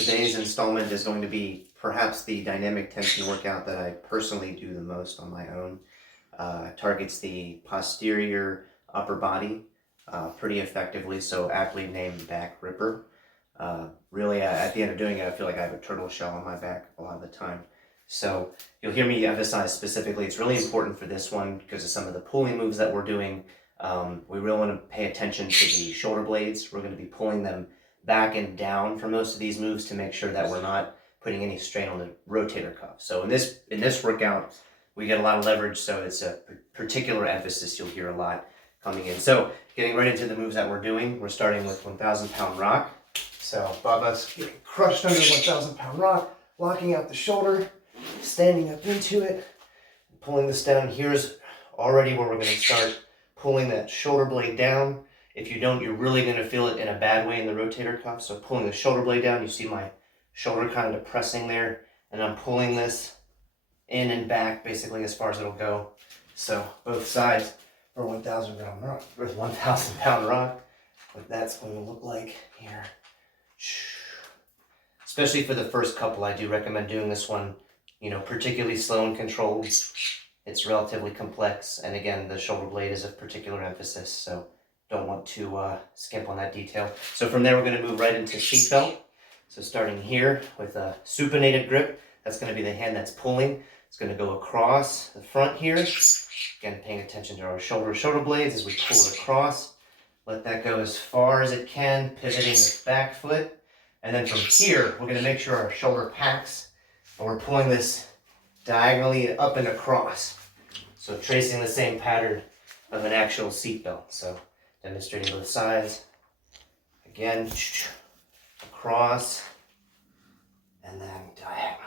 Today's installment is going to be perhaps the dynamic tension workout that I personally do the most on my own. Targets the posterior upper body pretty effectively, so aptly named back ripper. Really, at the end of doing it, I feel like I have a turtle shell on my back a lot of the time. So you'll hear me emphasize specifically, it's really important for this one because of some of the pulling moves that we're doing. We really want to pay attention to the shoulder blades. We're going to be pulling them back and down for most of these moves to make sure that we're not putting any strain on the rotator cuff. So in this workout, we get a lot of leverage, so it's a particular emphasis you'll hear a lot coming in. So getting right into the moves that we're doing, we're starting with 1,000-pound rock. So Baba's getting crushed under the 1,000-pound rock, locking out the shoulder, standing up into it, pulling this down. Here's already where we're going to start pulling that shoulder blade down. If you don't, you're really going to feel it in a bad way in the rotator cuff. So pulling the shoulder blade down, you see my shoulder kind of depressing there, and I'm pulling this in and back basically as far as it'll go. So both sides for 1,000-pound rock, with 1,000-pound rock, what that's going to look like here. Especially for the first couple, I do recommend doing this one, particularly slow and controlled. It's relatively complex, and again, the shoulder blade is of particular emphasis, so don't want to skimp on that detail. So from there, we're going to move right into seatbelt. So starting here with a supinated grip, that's going to be the hand that's pulling. It's going to go across the front here. Again, paying attention to our shoulder blades as we pull it across. Let that go as far as it can, pivoting the back foot. And then from here, we're going to make sure our shoulder packs, and we're pulling this diagonally up and across. So tracing the same pattern of an actual seatbelt. So demonstrating both sides. Again, across, and then diagonal.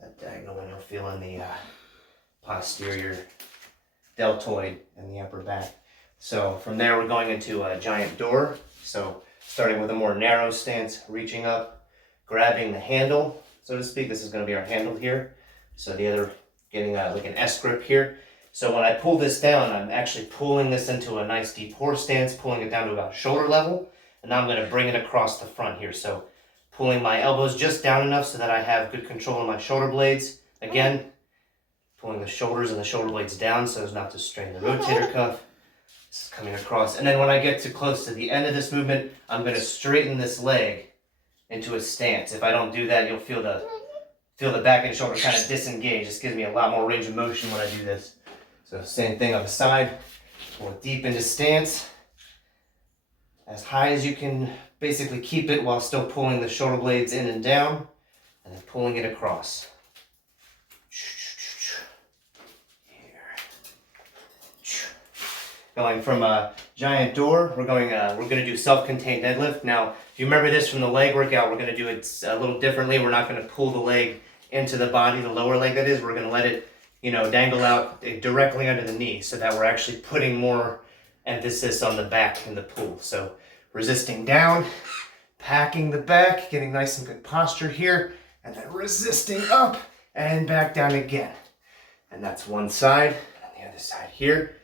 That diagonal one, you'll feel in the posterior deltoid and the upper back. So from there, we're going into a giant door. So starting with a more narrow stance, reaching up, grabbing the handle, so to speak. This is going to be our handle here. So the other, getting like an S grip here. So when I pull this down, I'm actually pulling this into a nice deep horse stance, pulling it down to about shoulder level. And now I'm going to bring it across the front here. So pulling my elbows just down enough so that I have good control of my shoulder blades. Again, pulling the shoulders and the shoulder blades down so as not to strain the rotator cuff. This is coming across. And then when I get to close to the end of this movement, I'm going to straighten this leg into a stance. If I don't do that, you'll feel the back and shoulder kind of disengage. This gives me a lot more range of motion when I do this. So same thing on the side. Pull it deep into stance. As high as you can basically keep it while still pulling the shoulder blades in and down. And then pulling it across. Going from a giant door, we're going to do self-contained deadlift. Now, if you remember this from the leg workout, we're going to do it a little differently. We're not going to pull the leg into the body, the lower leg that is. We're going to let it, dangle out directly under the knee so that we're actually putting more emphasis on the back in the pull. So resisting down, packing the back, getting nice and good posture here, and then resisting up and back down again. And that's one side, and the other side here.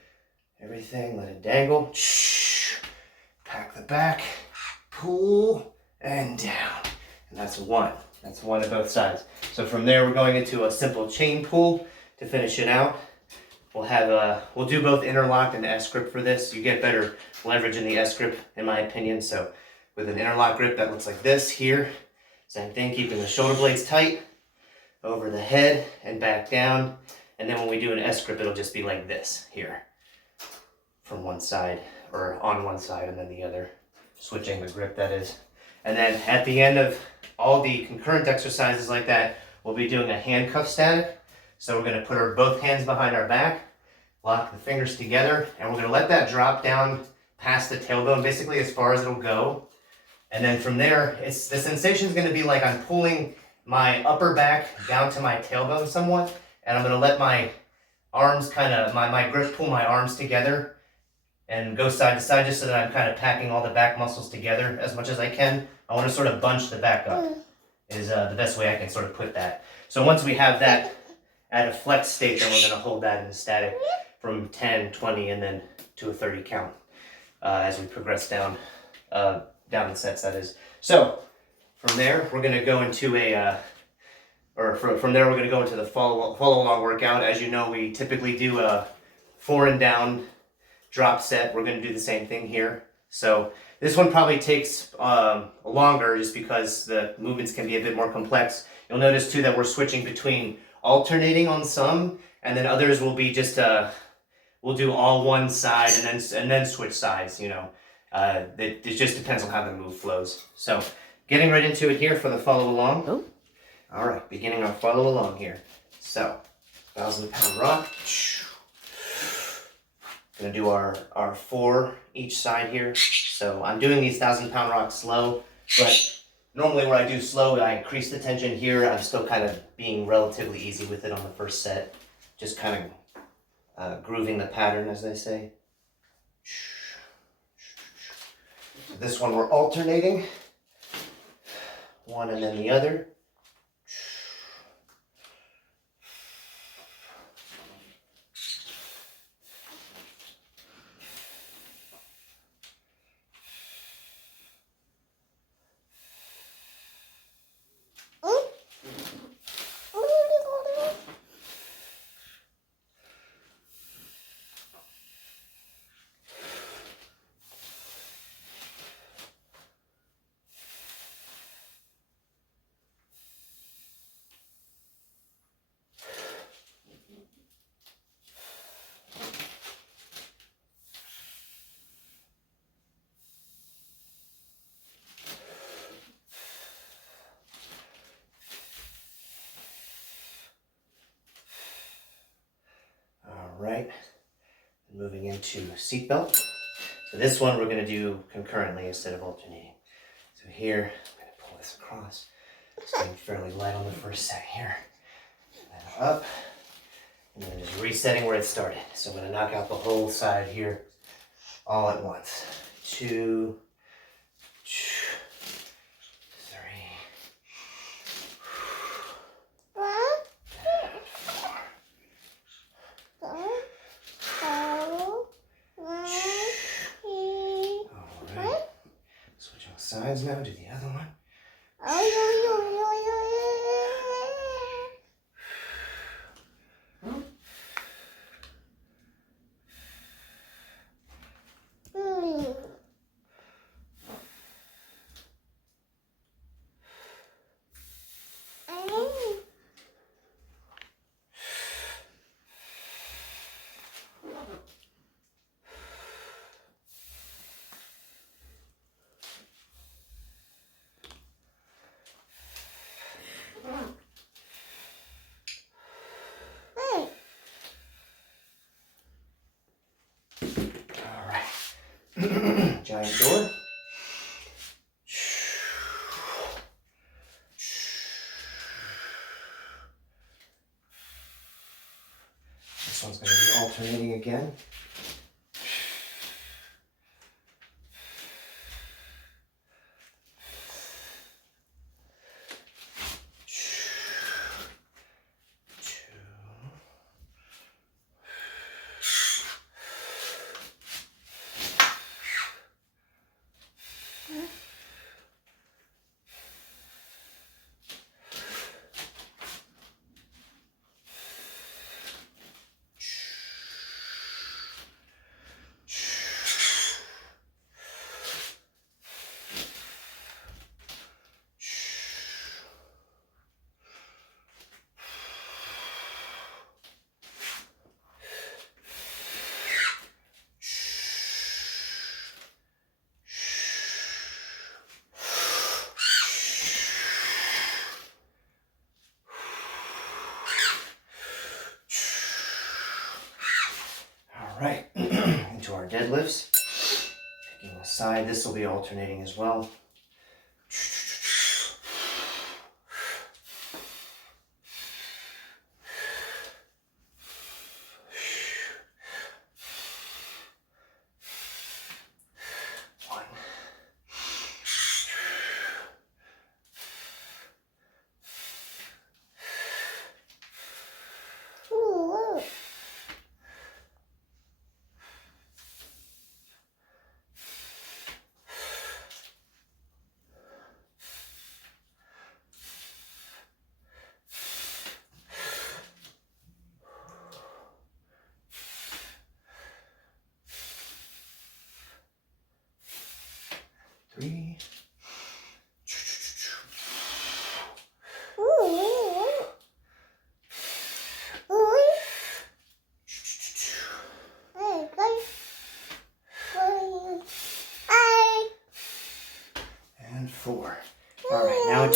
Everything, let it dangle. Pack the back, pull, and down. And that's one. That's one of both sides. So from there, we're going into a simple chain pull to finish it out. We'll do both interlocked and S grip for this. You get better leverage in the S grip, in my opinion. So with an interlock grip that looks like this here, same thing, keeping the shoulder blades tight, over the head and back down. And then when we do an S grip, it'll just be like this here. From one side, or on one side and then the other, switching the grip, that is. And then at the end of all the concurrent exercises like that, we'll be doing a handcuff static. So we're going to put both hands behind our back, lock the fingers together, and we're going to let that drop down past the tailbone, basically as far as it'll go. And then from there, the sensation is going to be like I'm pulling my upper back down to my tailbone somewhat, and I'm going to let my arms my grip pull my arms together and go side to side just so that I'm kind of packing all the back muscles together as much as I can. I want to sort of bunch the back up is the best way I can sort of put that. So once we have that at a flex state, then we're going to hold that in the static from 10, 20, and then to a 30 count as we progress down down in sets, that is. So from there, we're gonna go into from there we're gonna go into the follow along workout. As you know, we typically do a 4 and down drop set. We're gonna do the same thing here. So this one probably takes longer just because the movements can be a bit more complex. You'll notice too that we're switching between alternating on some, and then others will be just we'll do all one side and then switch sides. You know, it just depends on how the move flows. So getting right into it here for the follow along. Oh. All right, beginning our follow along here. So 1,000-pound rock. Gonna do our 4 each side here. So I'm doing these 1,000-pound rocks slow, but normally when I do slow, I increase the tension here. I'm still kind of being relatively easy with it on the first set. Just kind of grooving the pattern, as they say. So this one we're alternating. One and then the other. Right, moving into seatbelt. So this one we're going to do concurrently instead of alternating. So here, I'm going to pull this across. Staying fairly light on the first set here. And up, and then just resetting where it started. So I'm going to knock out the whole side here all at once. 2, 3. Sides now, do the other one. Giant door. This one's going to be alternating again. Right, into our deadlifts. Picking a side, this will be alternating as well.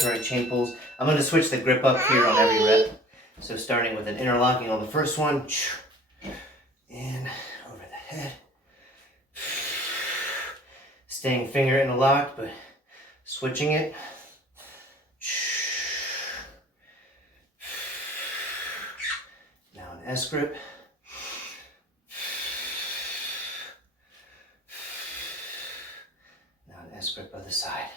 to our chain pulls. I'm going to switch the grip up here on every rep. So starting with an interlocking on the first one, in over the head. Staying finger interlocked, but switching it. Now an S grip. Now an S grip other side.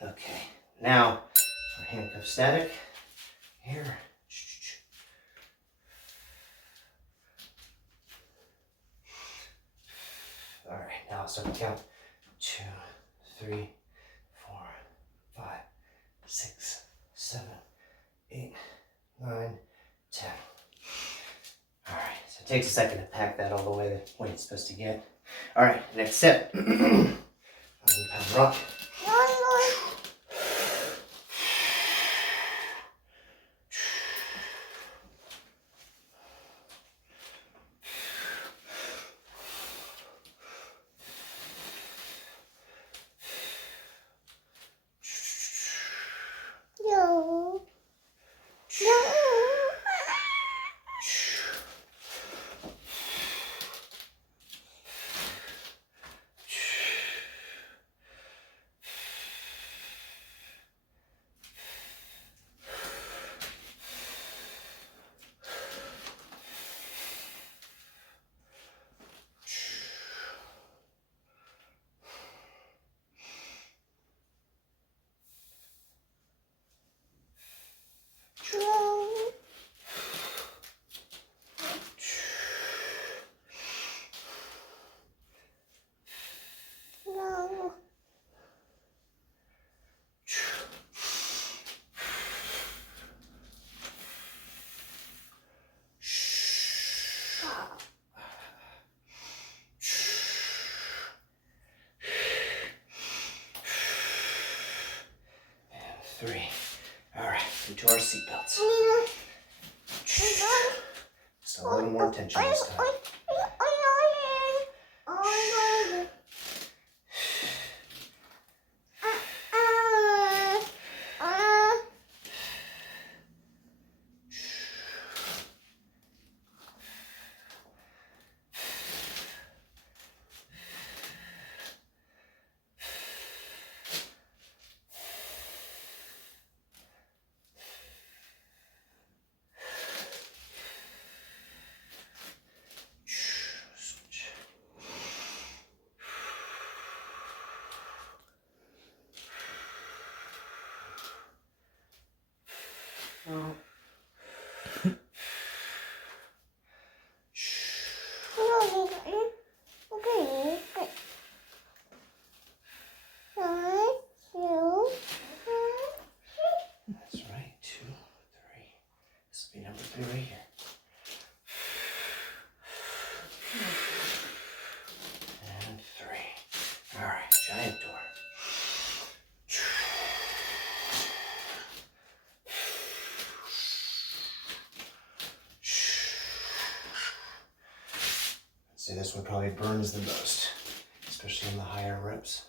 Okay, now our handcuff static here. All right, now I'll start to count. 2, 3, 4, 5, 6, 7, 8, 9, 10. All right, so it takes a second to pack that all the way the way it's supposed to get. All right, next set. Pound rock. Three. All right, into our seatbelts. Just a little more tension this time. That's right, 2, 3. This will be number 3 right here. And 3. All right, giant door. I'd say this one probably burns the most, especially in the higher reps.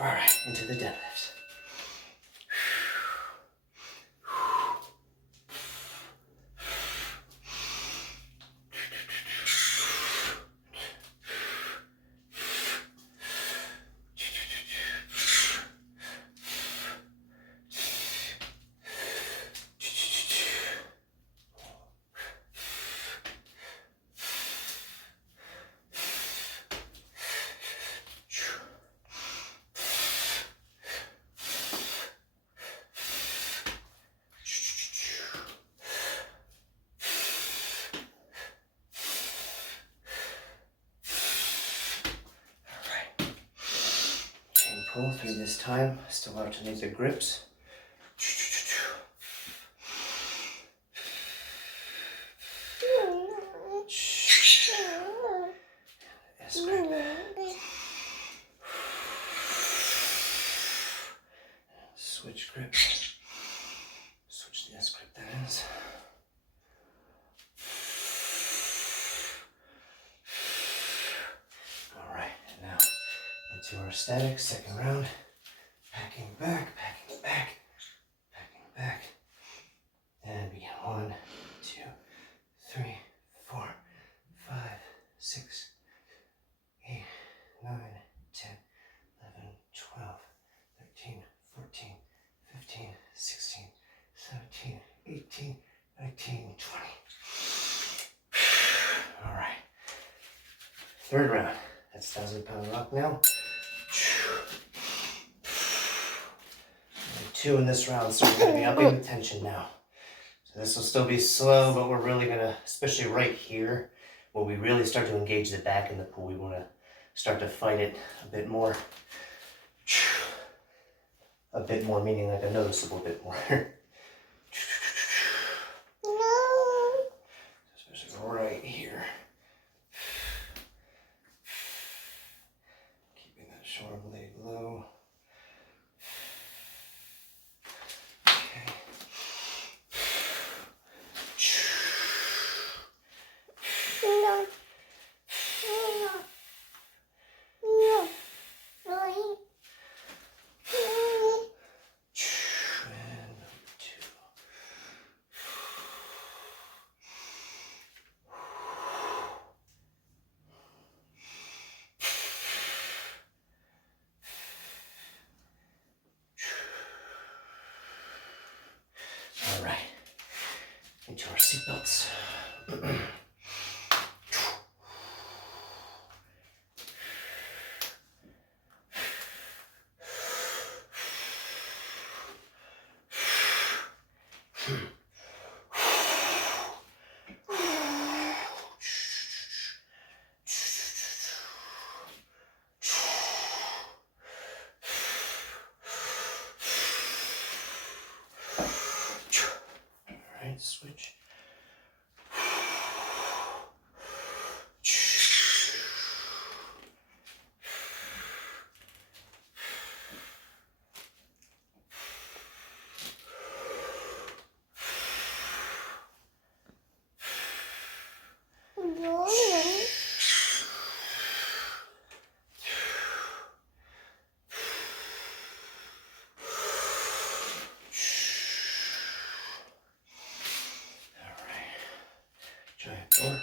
All right, into the deadlift. pull through this time. Still alternate the grips. S grip. Switch grip. Switch the S grip, that is. Alright, and now into our static, second round. Packing back, packing back, packing back. And begin. 1, 2, 3, 4, 5, 6, 8, 9, 10, 11, 12, 13, 14, 15, 16, 17, 18, 19, 20. All right. Third round. That's 1,000-pound rock now. 2 in this round, so we're going to be upping the tension now. So this will still be slow, but we're really going to, especially right here, where we really start to engage the back in the pool, we want to start to fight it a bit more. A bit more, meaning like a noticeable bit more. Especially right here. Keeping that shoulder blade low. Okay. All right, into our seatbelts. Switch. Giant door.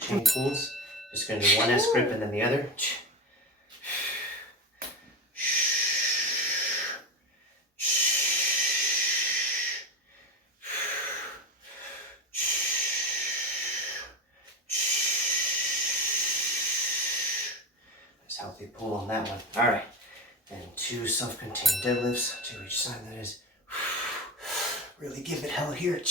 Chain pulls. Just going to do one S grip and then the other. Nice healthy pull on that one. All right. And 2 self-contained deadlifts to each side. That is. Really give it hell here.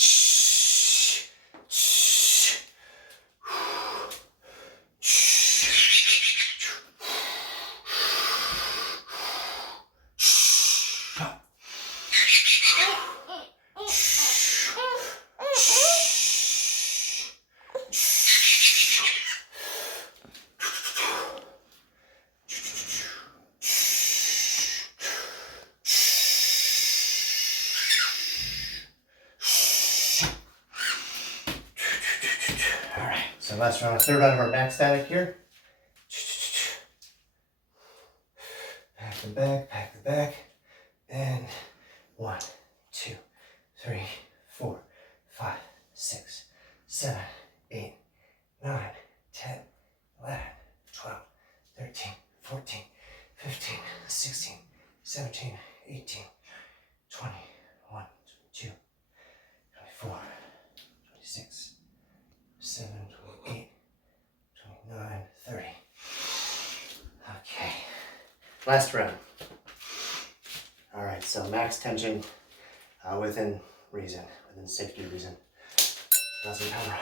So last round, third round of our back static here. Back to back. And 1, 2, 3, 4, 5, 6, 7, 8, 9, 10, 11, 12, 13, 14, 15, 16, 17, 18, 20, 21, 22, 24, 26, 7, 28, 29, 30. Okay, last round. All right, so max tension within reason, within safety reason. Now some power rock.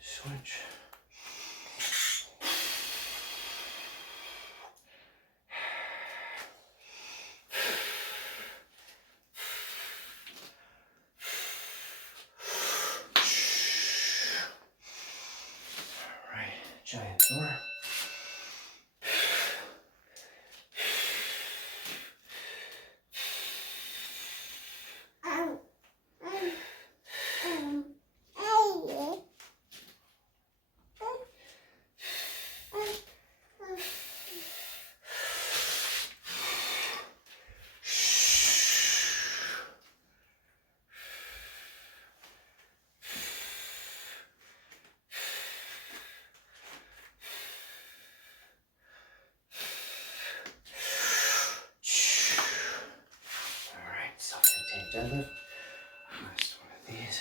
Switch. All right, giant door. Deadlift. Last one of these.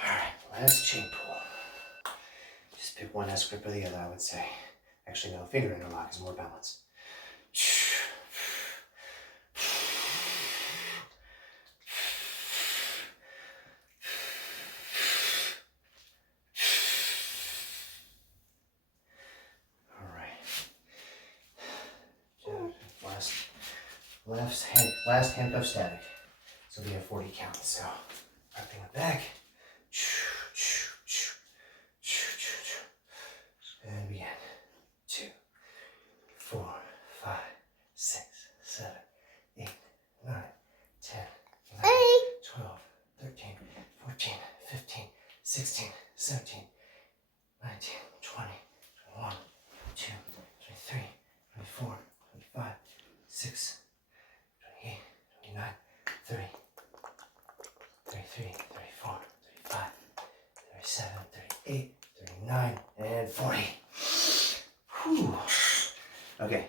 All right, last chain pull. Just pick one S grip or the other, I would say. Actually, no, finger interlock is more balance. Last handcuff static. So we have 40 counts. So wrapping it back. And begin. 2, 4, 5, 6, 7, 8, 9, 10, 11, 12, 13, 14, 15, 16, 17, 19, 20, 21, 22, 23, 24, 25, 6, 28, 29, 30, 33, 34, 35, 37, 38, 39, and 40. Whew. Okay,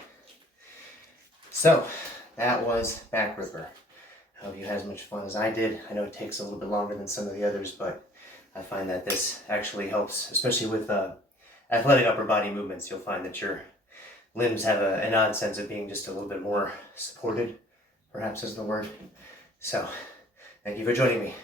so that was back ripper. I hope you had as much fun as I did. I know it takes a little bit longer than some of the others, but I find that this actually helps, especially with athletic upper body movements. You'll find that your limbs have an odd sense of being just a little bit more supported, perhaps is the word. So, thank you for joining me.